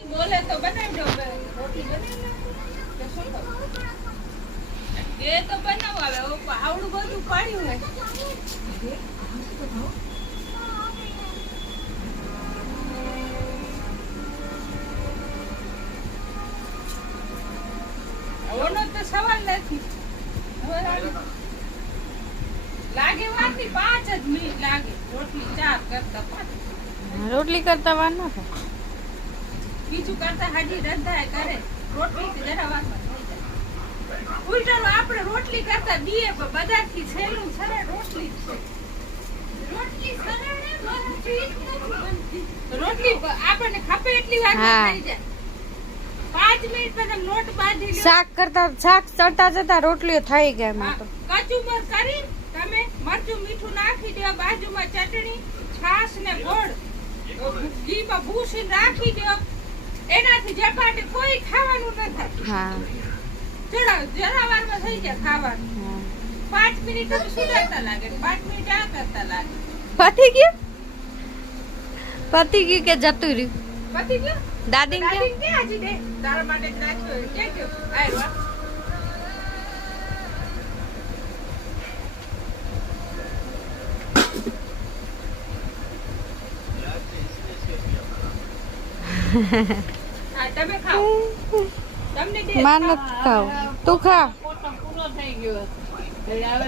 બોલે તો બનાવી દો રોટલી બનાવી તો શું કરું એ તો બનાવવા આવે આવડું બધું પાડ્યું હોય ઓનો તો સવાલ નથી લાગે વારની 5 જ મિનિટ લાગે રોટલી 4 કરતા 5 રોટલી કરતા વાર ના થાય બીજું કરતા હાજી રંધાય કરે રોટલી જરા વારમાં થઈ જાય ઉલટાનું આપણે રોટલી કરતા બીએ બધાથી છેલ્લું સરળ રોટલી છે રોટલી સરળ રોટલી આપણને ખપે એટલી વાર થઈ જાય 5 મિનિટ પછી લોટ બાંધી લો શાક ચડતા જતા રોટલીઓ થઈ ગઈ માં તો કચુંબર કરી તમે મરચું મીઠું નાખી દો બાજુમાં ચટણી છાશ ને ગોળ ઘીમાં ભૂસીને રાખી દો એનાથી ઝપાટે કોઈ ખાવાનું ન થાય હા જરા વારમાં થઈ જાય ખાવાનું 5 મિનિટ તો સુધારતા લાગે 5 મિનિટ આ કરતા લાગે પતી ગયું કે જતું રહ્યું પતી ગયું દાદી કે હજી દે તારા માટે જ રાખ્યો કે ગયો આયવા હા તમે ખાઓ તમને દે માનત ખાવ તું ખા પૂરો થઈ ગયો એટલે હવે